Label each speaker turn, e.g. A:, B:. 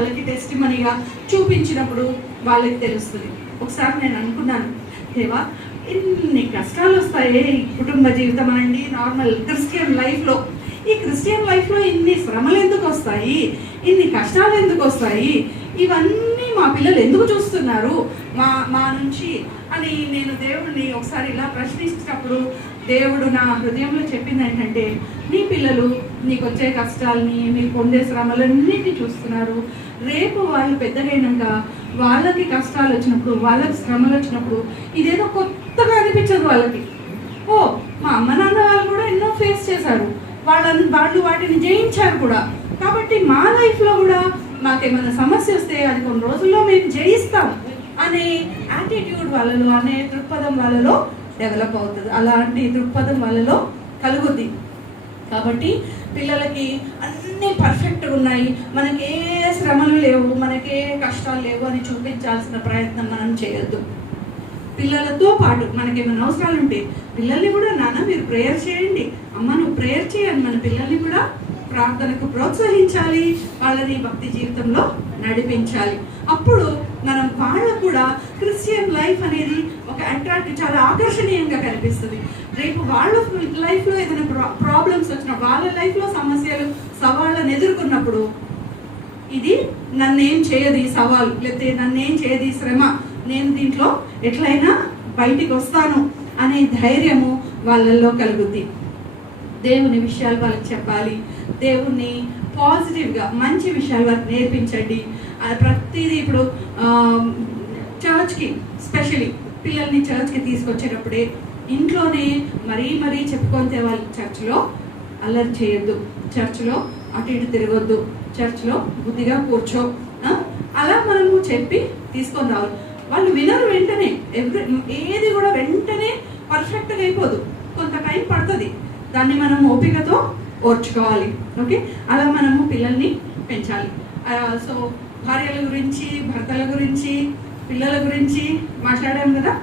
A: వాళ్ళకి టెస్ట్ మనీగా చూపించినప్పుడు వాళ్ళకి తెలుస్తుంది. ఒకసారి నేను అనుకున్నాను దేవా ఇన్ని కష్టాలు వస్తాయి ఈ కుటుంబ జీవితం అనండి నార్మల్ క్రిస్టియన్ లైఫ్లో ఈ క్రిస్టియన్ లైఫ్లో ఇన్ని శ్రమలు ఎందుకు వస్తాయి? ఇన్ని కష్టాలు ఎందుకు వస్తాయి? ఇవన్నీ మా పిల్లలు ఎందుకు చూస్తున్నారు? మా మా నుంచి అని నేను దేవుడిని ఒకసారి ఇలా ప్రశ్నించినప్పుడు దేవుడు నా హృదయంలో చెప్పింది ఏంటంటే నీ పిల్లలు నీకు వచ్చే కష్టాలని మీరు పొందే శ్రమలన్నిటిని చూస్తున్నారు. రేపు వాళ్ళు పెద్దగైనాక వాళ్ళకి కష్టాలు వచ్చినప్పుడు వాళ్ళకి శ్రమలు వచ్చినప్పుడు ఇదేదో కొత్తగా అనిపించదు వాళ్ళకి. ఓ మా అమ్మ నాన్న వాళ్ళు కూడా ఎన్నో ఫేస్ చేశారు. వాళ్ళని వాళ్ళు వాటిని జయించారు కూడా. కాబట్టి మా లైఫ్లో కూడా మాకేమైనా సమస్య వస్తే అది కొన్ని రోజుల్లో మేము జయిస్తాం అనే యాటిట్యూడ్ వాళ్ళలో అనే దృక్పథం వాళ్ళలో డెవలప్ అవుతుంది. అలాంటి దృక్పథం వాళ్ళలో కలుగుద్ది. కాబట్టి పిల్లలకి అన్నీ పర్ఫెక్ట్గా ఉన్నాయి. మనకి ఏ శ్రమలు లేవు మనకే కష్టాలు లేవు అని చూపించాల్సిన ప్రయత్నం మనం చేయొద్దు. పిల్లలతో పాటు మనకేమైనా అవసరాలు ఉంటే పిల్లల్ని కూడా నాన్న మీరు ప్రేయర్ చేయండి. అమ్మ నువ్వు ప్రేయర్ చేయండి మన పిల్లల్ని కూడా ప్రార్థనకు ప్రోత్సహించాలి వాళ్ళని భక్తి జీవితంలో నడిపించాలి. అప్పుడు మనం వాళ్ళకు కూడా క్రిస్టియన్ లైఫ్ అనేది ఒక అట్రాక్ట్ చాలా ఆకర్షణీయంగా కనిపిస్తుంది. రేపు వాళ్ళ లైఫ్లో ఏదైనా ప్రాబ్లమ్స్ వచ్చిన వాళ్ళ లైఫ్లో సమస్యలు సవాళ్ళను ఎదుర్కొన్నప్పుడు ఇది నన్నేం చేయదు ఈ సవాలు లేకపోతే నన్నేం చేయదు ఈ శ్రమ నేను దీంట్లో ఎట్లయినా బయటికి వస్తాను అనే ధైర్యము వాళ్ళల్లో కలుగుద్ది. దేవుని విషయాలు వాళ్ళకి చెప్పాలి. దేవుణ్ణి పాజిటివ్గా మంచి విషయాలు వాళ్ళకి నేర్పించండి. ప్రతిదీ ఇప్పుడు చర్చ్కి స్పెషలీ పిల్లల్ని చర్చ్కి తీసుకొచ్చేటప్పుడే ఇంట్లోనే మరీ మరీ చెప్పుకొని తేవాలి. చర్చ్లో అల్లరి చేయొద్దు. చర్చ్లో అటు ఇటు తిరగొద్దు. చర్చ్లో బుద్ధిగా కూర్చో. అలా మనము చెప్పి తీసుకొని రావాలి. వాళ్ళు వినరు వెంటనే. ఎవ్రీ ఏది కూడా వెంటనే పర్ఫెక్ట్గా అయిపోదు. టైం పడుతుంది. దాన్ని మనం ఓపికతో ఓర్చుకోవాలి. ఓకే? అలా మనము పిల్లల్ని పెంచాలి. సో భార్యల గురించి భర్తల గురించి పిల్లల గురించి మాట్లాడాం కదా?